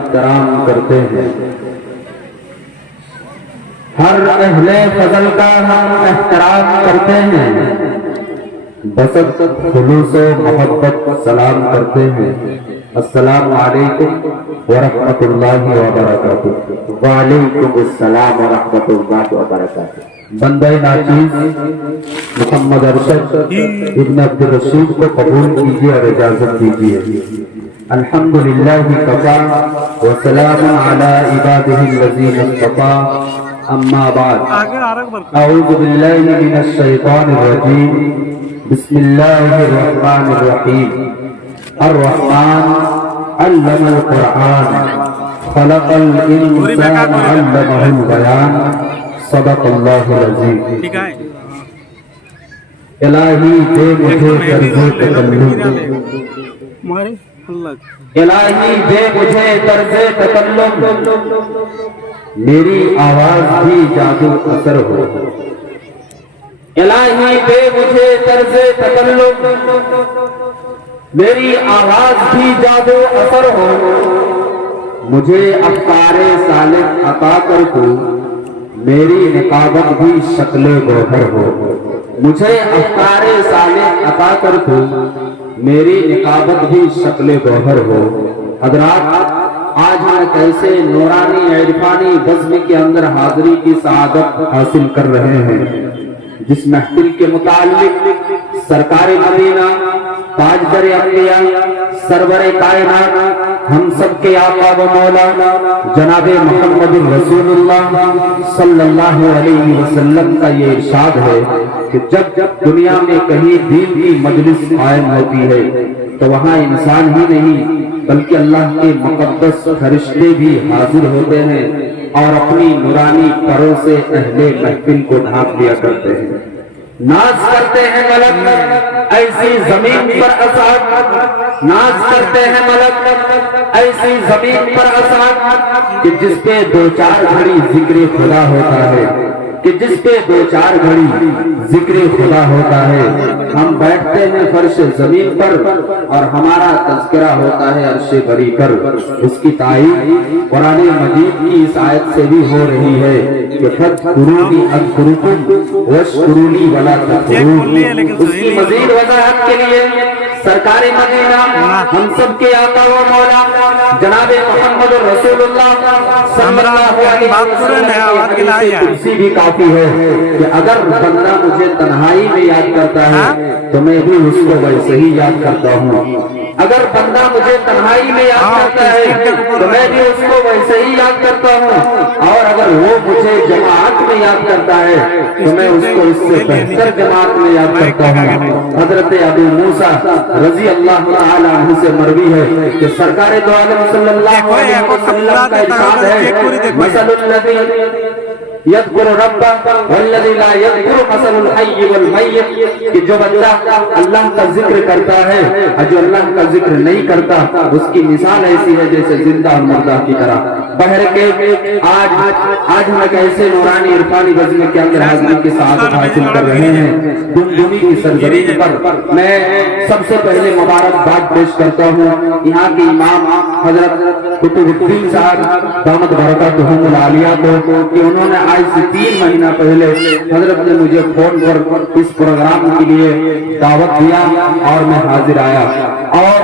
احترام کرتے ہیں، ہر اہل فضل کا ہم احترام کرتے ہیں، بسط خلوص و محبت سلام کرتے ہیں۔ السلام علیکم ورحمۃ اللہ وبرکاتہ۔ وعلیکم السلام ورحمۃ اللہ وبرکاتہ۔ بندہ ناچیز محمد ارشد ابن عبد الرشید کو قبول کیجیے اور اجازت دیجیے۔ الحمدللہ کفا وسلام علی عبادہ الذین اصطفیٰ، اما بعد، اعوذ باللہ من الشیطان الرجیم، بسم اللہ الرحمن الرحیم۔ الرحمن علم القرآن خلق الانسان علمہ البیان، صدق اللہ العظیم۔ الہی دے مجھے طرز تکلم، الہی دے مجھے طرز تکلم، میری آواز بھی جادو اثر ہو۔ الہی دے مجھے طرز تکلم، میری آواز بھی جادو اثر ہو، مجھے افکار سالک عطا کر تو، میری نقابت بھی شکل گوہر ہو۔ مجھے افکار سالک عطا کر تو، میری نقابت بھی شکل گوہر ہو۔ حضرات، آج ہم کیسے نورانی عرفانی بزم کے اندر حاضری کی سعادت حاصل کر رہے ہیں، جس محفل کے متعلق سرکار مدینہ تاجدر انبیاء سرور کائنات ہم سب کے آقا و مولا جناب محمد رسول اللہ صلی اللہ علیہ وسلم کا یہ ارشاد ہے کہ جب دنیا میں کہیں دین کی مجلس قائم ہوتی ہے تو وہاں انسان ہی نہیں بلکہ اللہ کے مقدس فرشتے بھی حاضر ہوتے ہیں اور اپنی نورانی پروں سے اہل محفل کو ڈھانپ لیا کرتے ہیں۔ ناز کرتے ہیں ملک ایسی زمین پر اسعد، ناز کرتے ہیں ملک ایسی زمین پر اسعد کہ جس پہ دو چار گھڑی ذکر خدا ہوتا ہے، کہ جس پہ دو چار گھڑی ذکر خدا ہوتا ہے۔ ہم بیٹھتے ہیں فرش زمین پر اور ہمارا تذکرہ ہوتا ہے عرش بری پر۔ اس کی تائید قرآن مجید کی اس آیت سے بھی ہو رہی ہے کہ فَاذْكُرُونِي أَذْكُرُكُمْ وَاشْكُرُوا لِي وَلَا تَكْفُرُونِ۔ اس کی مزید وضاحت کے لیے سرکار مدینہ ہم سب کے آقا و مولا جناب محمد رسول اللہ صلی اللہ علیہ وسلم کی کرسی بھی کافی ہے کہ اگر بندہ مجھے تنہائی میں یاد کرتا ہے تو میں بھی اس کو ویسے ہی یاد کرتا ہوں، اگر بندہ مجھے تنہائی میں یاد کرتا ہے تو میں بھی اس کو ویسے ہی یاد کرتا ہوں، اور اگر وہ مجھے جماعت میں یاد کرتا ہے تو میں اس کو اس سے بہتر جماعت میں یاد کرتا ہوں۔ حضرت ابو موسیٰ رضی اللہ تعالی عنہ سے مروی ہے کہ سرکار دو عالم صلی اللہ علیہ وسلم کا ارشاد ہے مثل الذی یذکر ربہ والذی لا یذکر مثل الحی والمیت، کہ جو بندہ اللہ کا ذکر کرتا ہے اور جو اللہ کا ذکر نہیں کرتا اس کی مثال ایسی ہے جیسے زندہ اور مردہ کی طرح۔ بہر کے آج ہم ایک ایسے نورانی عرفانی بزم کے اندر حاضری کی سعادت حاصل کر رہے ہیں دمدمی کی سرزمین پر۔ میں سب سے پہلے مبارکباد پیش کرتا ہوں یہاں کے امام حضرت قطب الدین صاحب دامت برکاتہم العالیہ کو کہ انہوں نے آج سے 3 مہینہ پہلے حضرت نے مجھے فون پر اس پروگرام کے لیے دعوت دیا اور میں حاضر آیا، اور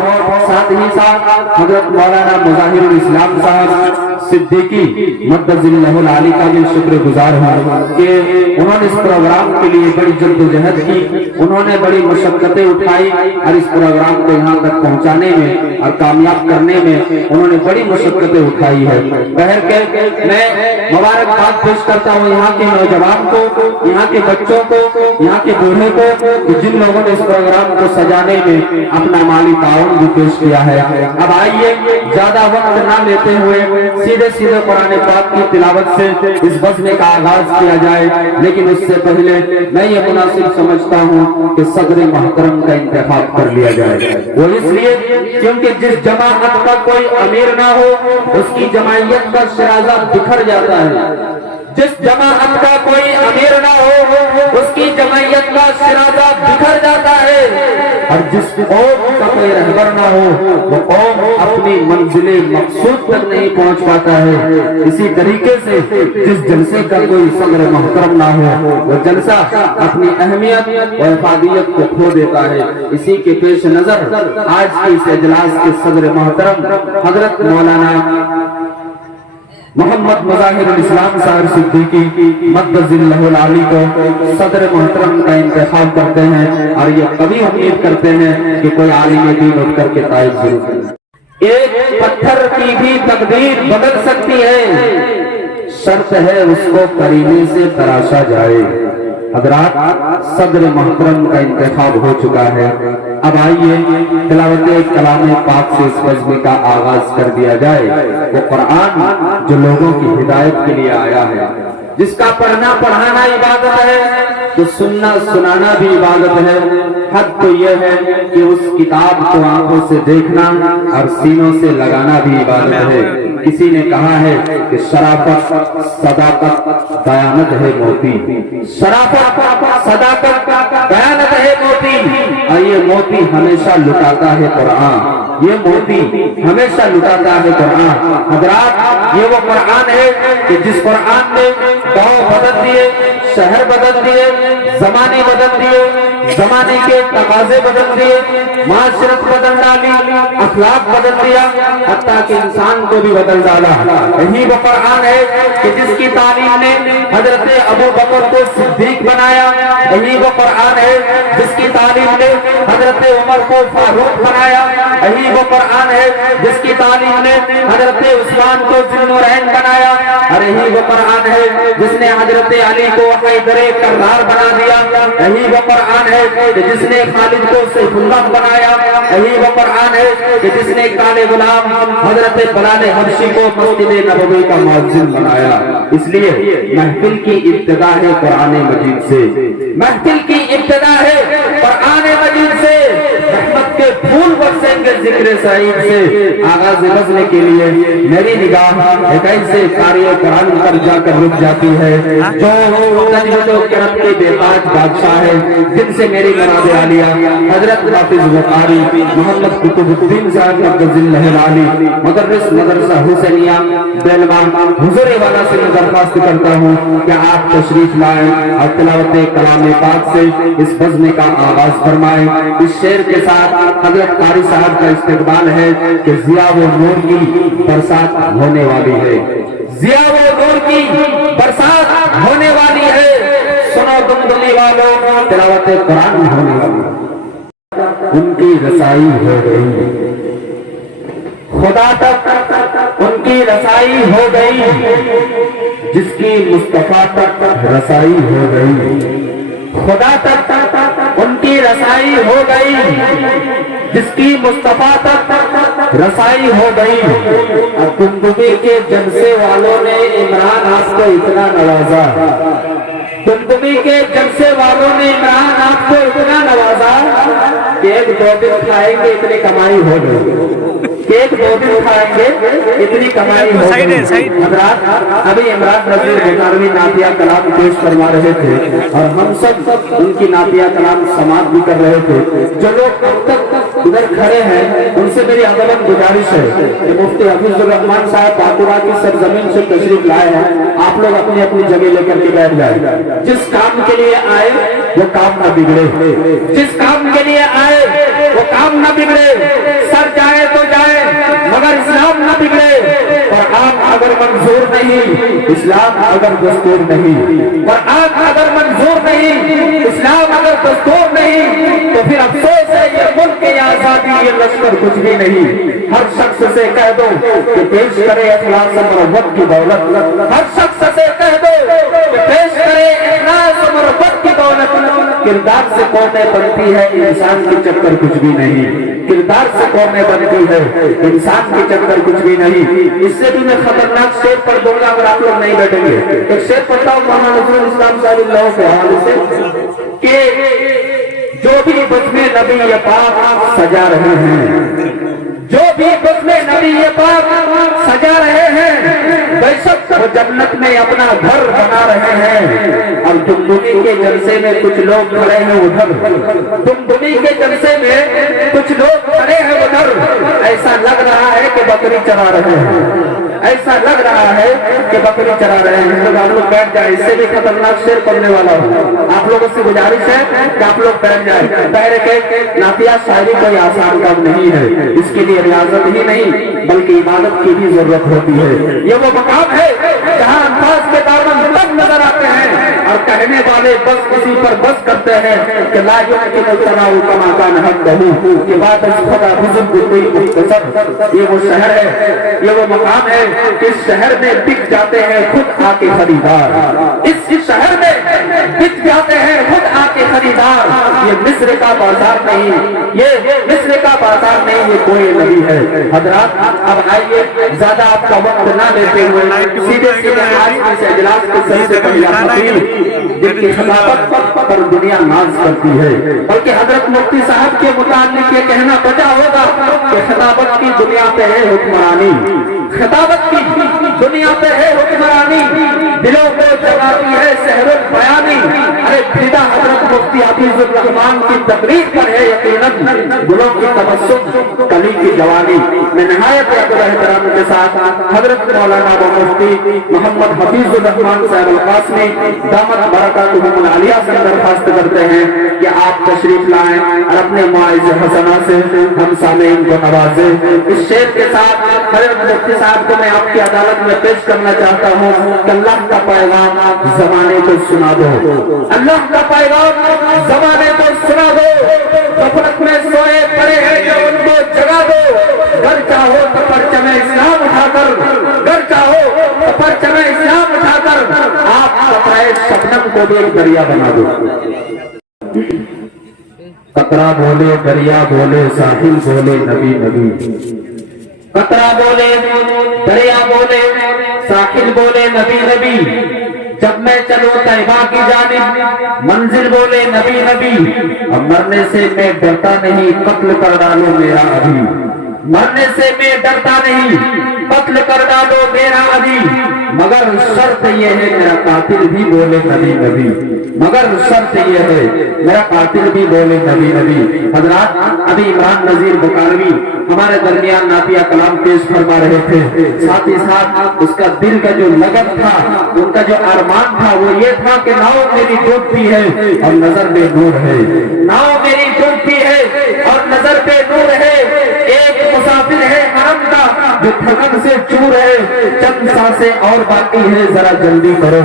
ساتھ ہی ساتھ حضرت مولانا مظاہر الاسلام صاحب صدیقی مدد اللہ العالی کا بھی شکر گزار ہوں کہ انہوں نے اس پروگرام کے لیے بڑی جد و جہد کی، انہوں نے بڑی مشقتیں اٹھائی اور اس پروگرام کو یہاں تک پہنچانے میں اور کامیاب کرنے میں انہوں نے بڑی مشقتیں اٹھائی ہے۔ بہر کے میں مبارکباد پیش کرتا ہوں یہاں کے نوجوان کو، یہاں کے بچوں کو، یہاں کے بوڑھے کو کہ جن لوگوں نے اس پروگرام کو سجانے میں اپنا مالی تعاون بھی پیش کیا ہے۔ اب آئیے زیادہ وقت نہ لیتے ہوئے سیدھے قرآن پاک کی تلاوت سے اس بزم کا آغاز کیا جائے، لیکن اس سے پہلے میں یہ مناسب سمجھتا ہوں کہ صدر محترم کا انتخاب کر لیا جائے، وہ اس لیے کیونکہ جس جماعت کا کوئی امیر نہ ہو اس کی جماعیت کا شرازہ بکھر جاتا ہے، جس جماعت کا کوئی امیر نہ ہو اس کی جماعیت کا شرازہ بکھر جاتا ہے۔ اور جس قوم کا کوئی رہبر نہ ہو وہ قوم اپنی منزل مقصود تک نہیں پہنچ پاتا ہے۔ اسی طریقے سے جس جلسے کا کوئی صدر محترم نہ ہو وہ جلسہ اپنی اہمیت و افادیت کو کھو دیتا ہے۔ اسی کے پیش نظر آج کی اس اجلاس کے صدر محترم حضرت مولانا محمد مظاہر الاسلام صاحب صدیقی مقدس اللہ العالی کو صدر محترم کا انتخاب کرتے ہیں، اور یہ کبھی امید کرتے ہیں کہ کوئی عالم دین اٹھ کر کے تائید ضرور کرے۔ ایک پتھر کی بھی تقدیر بدل سکتی ہے، شرط ہے اس کو کرینے سے تراشا جائے۔ حضرات، صدر محترم کا انتخاب ہو چکا ہے، اب آئیے تلاوت کلام پاک سے اس مجمع کا آغاز کر دیا جائے۔ وہ قرآن جو لوگوں کی ہدایت کے لیے آیا ہے، جس کا پڑھنا پڑھانا عبادت ہے تو سننا سنانا بھی عبادت ہے۔ حد تو یہ ہے کہ اس کتاب کو آنکھوں سے دیکھنا اور سینوں سے لگانا بھی عبادت ہے۔ کسی نے کہا ہے کہ شرافت صداقت دیانت ہے موتی، شرافت صداقت دیانت ہے موتی، اور یہ موتی ہمیشہ لٹاتا ہے قرآن، یہ موتی ہمیشہ لٹاتا ہے قرآن۔ حضرات، یہ وہ قرآن ہے کہ جس قرآن نے گاؤں بدل دیے، شہر بدل دیے، زمانے بدل دیے، زمانے کے تقاضے بدل دیے، معاشرت بدل ڈالی، اخلاق بدل دیا، حتیٰ کہ انسان کو بھی بدل ڈالا۔ یہی وہ قرآن ہے کہ جس کی تعلیم نے حضرت ابو بکر کو صدیق بنایا، یہی وہ قرآن ہے جس کی تعلیم نے حضرت عمر کو فاروق بنایا، یہی وہ قرآن ہے جس کی تعلیم نے حضرت عثمان کو ذی النورین بنایا، اور یہی وہ قرآن ہے جس نے حضرت علی کو حیدر کرار بنا دیا، یہی وہ قرآن ہے کہ جس نے خالد کو سیف اللہ بنایا، یہی وہ قرآن ہے کہ جس نے کالے غلام حضرت بلال حبشی کو مسجد نبوی کا مؤذن بنایا۔ اس لیے محفل کی ابتدا ہے قرآن مجید سے، محفل کی ابتدا ہے قرآن مجید سے، رحمت کے پھول برسیں گے ذکر سعید سے۔ آغاز بزنے کے لیے میری نگاہ ایک ایسے قاری قرآن پر جا کر رک جاتی ہے جو تجوید و کرم کے بے تاج بادشاہ ہے، جن سے میری مراد عالیہ حضرت حافظ وقاری محمد قطب الدین صاحب مقدس اللہ العالی مدرس مدرسہ حسینیہ بیلوان حضور والا سے میں درخواست کرتا ہوں کہ آپ تشریف لائیں اور تلاوت کلام پاک سے اس بزم کا آغاز فرمائیں۔ اس شعر کے ساتھ حضرت قاری صاحب کا استقبال ہے کہ ضیاء و نور کی برسات ہونے والی ہے، ضیاء و نور کی برسات ہونے والی ہے، سنو دمدمی والوں تلاوت قرآن ہونے والی ہے۔ ان کی رسائی ہو گئی خدا تک، ان کی رسائی ہو گئی جس کی مصطفیٰ تک رسائی ہو گئی، خدا تک ان کی رسائی ہو گئی جس کی مصطفیٰ تک رسائی ہو گئی۔ اور دمدمی کے جلسے والوں نے عمران آپ کو اتنا نوازا، دمدمی کے جلسے والوں نے عمران آپ کو اتنا نوازا کہ ایک دو دن کھائیں گے اتنی کمائی ہو گئی، ایک دو دن کھائیں گے اتنی کمائی ہو گئی۔ حضرات، ابھی عمران نذیر بخاروی نعتیہ کلام پیش فرما رہے تھے اور ہم سب ان کی نعتیہ کلام سماعت بھی کر رہے تھے۔ جو لوگ اب تک ادھر کھڑے ہیں ان سے میری عدالت گزارش ہے کہ مفتی حفیظ الرحمان صاحب پاکورہ کی سرزمین سے تشریف لائے ہیں، آپ لوگ اپنی اپنی جگہ لے کر کے بیٹھ جائیں۔ جس کام کے لیے آئے وہ کام نہ بگڑے، جس کام کے لیے آئے وہ کام نہ بگڑے، سر جائے تو جائے مگر اسلام نہ بگڑے۔ قرآن اگر منظور نہیں، اسلام اگر دستور نہیں، قرآن اگر منظور نہیں، اسلام اگر دستور نہیں، تو پھر افسوس ہے یہ ملک کی آزادی، یہ لشکر کچھ بھی نہیں۔ ہر شخص سے کہہ دو کہ پیش کرے اخلاص و مروت کی دولت، ہر شخص سے کہہ دو کہ پیش کرے اخلاص و مروت کی دولت۔ کردار سے قومیں بنتی ہے، انسان کی چکر کچھ بھی نہیں، کردار سے قومیں بنتی ہے، انسان کی چکر کچھ بھی نہیں۔ اس سے بھی میں خطرناک شعر پڑھ دوں گا اگر آپ لوگ نہیں بیٹھیں گے۔ ایک شعر پڑھتا ہوں مولانا نصیر الاسلام صاحب اللہ کے حوالے سے کہ جو بھی بزم نبی پاک سجا رہے ہیں، جو بھی بزم نبی پاک سجا رہے ہیں، بے شک وہ جنت میں اپنا گھر بنا رہے ہیں اور دمدمی کے جلسے میں کچھ لوگ کھڑے ہیں ادھر، دمدمی کے جلسے میں کچھ لوگ کھڑے ہیں ادھر، ایسا لگ رہا ہے کہ بکری چرا رہے ہیں، ایسا لگ رہا ہے کہ بکری چرا رہے ہیں۔ آپ لوگ بیٹھ جائیں، اس سے بھی خطرناک شعر پڑھنے والا ہوں، آپ لوگوں سے گزارش ہے کہ آپ لوگ بیٹھ جائیں۔ پہلے کہ نعتیہ شاعری کوئی آسان کام نہیں ہے، اس کے لیے ریاضت ہی نہیں بلکہ عبادت کی بھی ضرورت ہوتی ہے۔ یہ وہ مقام ہے جہاں الفاظ کے دامن تک نظر آتے ہیں اور کہنے والے بس اسی پر بس کرتے ہیں کہ لا یمکن الثناء کما کان حمدہ، کہ بات اس خدا بزرگ کوئی مختصر۔ یہ وہ شہر ہے، یہ وہ مقام ہے کہ اس شہر میں بک جاتے ہیں خود آ کے خریدار، اس شہر میں بک جاتے ہیں خود آ کے خریدار۔ یہ مصر کا بازار نہیں، یہ مصر کا بازار نہیں، یہ کوئی نبی ہے۔ حضرات اب آئیے زیادہ آپ کا وقت نہ لیتے ہوئے سیدھے سیدھے آج اس اجلاس کے سب سے پہلا خطیب جن کی خطابت پر دنیا ناز کرتی ہے، بلکہ حضرت مفتی صاحب کے متعلق یہ کہنا بچا ہوگا کہ خطابت کی دنیا پہ ہے حکمرانی، خطابت کی دنیا پہ ہے حکمرانی، دلوں کو جگاتی ہے سحر البیانی۔ ارے فدا حضرت مفتی حفیظ الرحمان کی تقریر پر ہے یقیناً گلوں کی تبسم کلی کی جوانی۔ میں نہایت ادب احترام کے ساتھ حضرت مولانا مفتی محمد حفیظ الرحمان صاحب القاسمی دامت برکاتہم العالیہ سے درخواست کرتے ہیں کہ آپ تشریف لائیں اور اپنے مواعظ حسنہ سے ہم سامعین کو نوازیں۔ اس شعر کے ساتھ حضرت مفتی صاحب کو میں آپ کی عدالت میں پیش کرنا چاہتا ہوں کہ اللہ کا پیغام زمانے کو سنا دو، اللہ کا پیغام زمانے کو سنا دو، غفلت میں سوئے پڑے ہیں کہ ان کو جگا دو، گر چاہو تو پرچم اسلام اٹھا کر، گر چاہو تو پرچم اسلام اٹھا کر آپ قطرہ شبنم کو بھی ایک دریا بنا دو۔ قطرہ بولے دریا بولے ساحل بولے نبی نبی، قطرہ بولے دریا بولے ساحل بولے نبی نبی، جب میں چلوں طیبہ کی جانب منزل بولے نبی نبی، اب مرنے سے میں ڈرتا نہیں قتل کر ڈالو میرا ابھی، مرنے سے میں ڈرتا نہیں قتل کر ڈالو میرا ابھی، مگر شرط یہ ہے میرا قاتل بھی بولے نبی نبی، مگر شرط یہ ہے میرا قاتل بھی بولے نبی نبی۔ حضرات ابھی عمران نذیر بکاروی ہمارے درمیان نعتیہ کلام پیش فرما رہے تھے، ساتھ ہی ساتھ اس کا دل کا جو لگن تھا، ان کا جو ارمان تھا وہ یہ تھا کہ ناؤ میری ڈوبتی ہے اور نظر میں نور ہے، ناؤ میری ڈوبتی ہے اور نظر پہ نور ہے، ایک مسافر ہے حرم کا جو تھکن سے چور ہے، چند سانسیں اور باقی ہے ذرا جلدی کرو،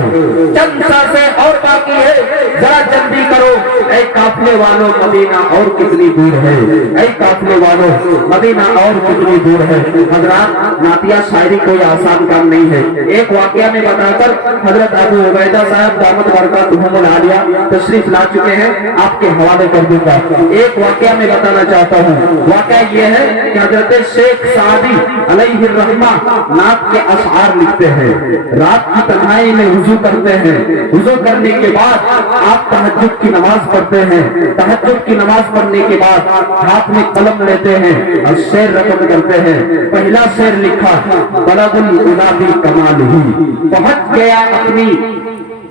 چند سانسیں اور باقی ہے ذرا جلدی کرو، اے قافلے والوں مدینہ اور کتنی دور ہے، اے قافلے والوں مدینہ اور کتنی دور ہے۔ حضرات نعتیہ شاعری کوئی آسان کام نہیں ہے، ایک واقعہ میں بتا کر حضرت ابو عبیدہ صاحب دامت برکاتہم العالیہ تشریف لا چکے ہیں، آپ کے حوالے کر دوں گا۔ ایک واقعہ میں بتانا چاہتا ہوں، واقعہ یہ ہے کہ حضرت شیخ سعدی علیہ الرحمہ نعت کے اشعار لکھتے ہیں، رات کی تنہائی میں وضو کرتے ہیں، وضو کرنے کے بعد آپ تہجد کی نماز پڑھتے ہیں، تہجد کی نماز پڑھنے کے بعد ہاتھ میں قلم لیتے ہیں اور شعر رقم کرتے ہیں۔ پہلا شعر لکھا بلغ العلا بھی کمال ہی، پہنچ گیا اپنی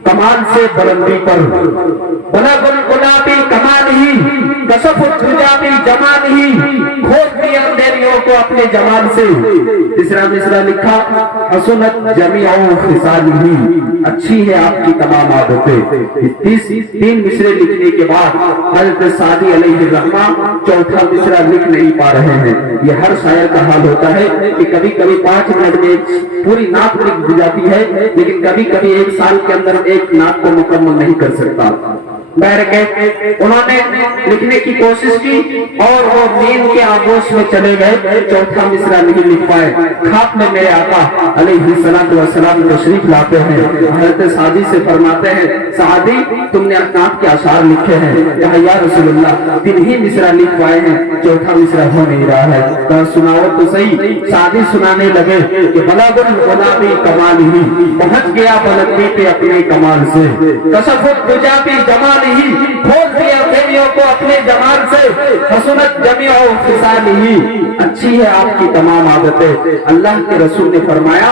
کمال سے بلندی پر، بلغ العلا بھی کمال ہی کشف الدجا بھی جمال ہی، کھول دیا اندھیریوں کو اپنے جمال سے۔ تیسرا مصرع لکھا حسنت جمیع خصالہ، اچھی ہے آپ کی تمام عادتیں۔ تین مصرے لکھنے کے بعد حضرت سعدی علیہ الرحمہ چوتھا مصرع لکھ نہیں پا رہے ہیں۔ یہ ہر شاعر کا حال ہوتا ہے کہ کبھی کبھی 5 منٹ میں پوری نعت لکھ جاتی ہے، لیکن کبھی کبھی 1 سال کے اندر ایک نعت کو مکمل نہیں کر سکتا۔ انہوں نے لکھنے کی کوشش کی اور وہ نیند کے آغوش میں چلے گئے، چوتھا مصرع نہیں لکھ پائے۔ خواب میں میرے آقا علیہ السلام تشریف لاتے ہیں، حضرت سعدی سے فرماتے ہیں سعدی تم نے نعت کے اشعار لکھے ہیں، کہا یا رسول اللہ 3 ہی مصرع لکھ پائے ہیں، چوتھا مصرع ہو نہیں رہا ہے، کہا سناؤ تو صحیح۔ سعدی سنانے لگے کہ بلغ العلا بھی کمال ہی، پہنچ گیا بلندی پہ اپنے کمال سے، کشف الدجا بھی جمال ہی، کھول دیا اندھیریوں کو اپنے جمال سے، حسنت جمیع خصالہ، اچھی ہے آپ کی تمام عادتیں۔ اللہ کے رسول نے فرمایا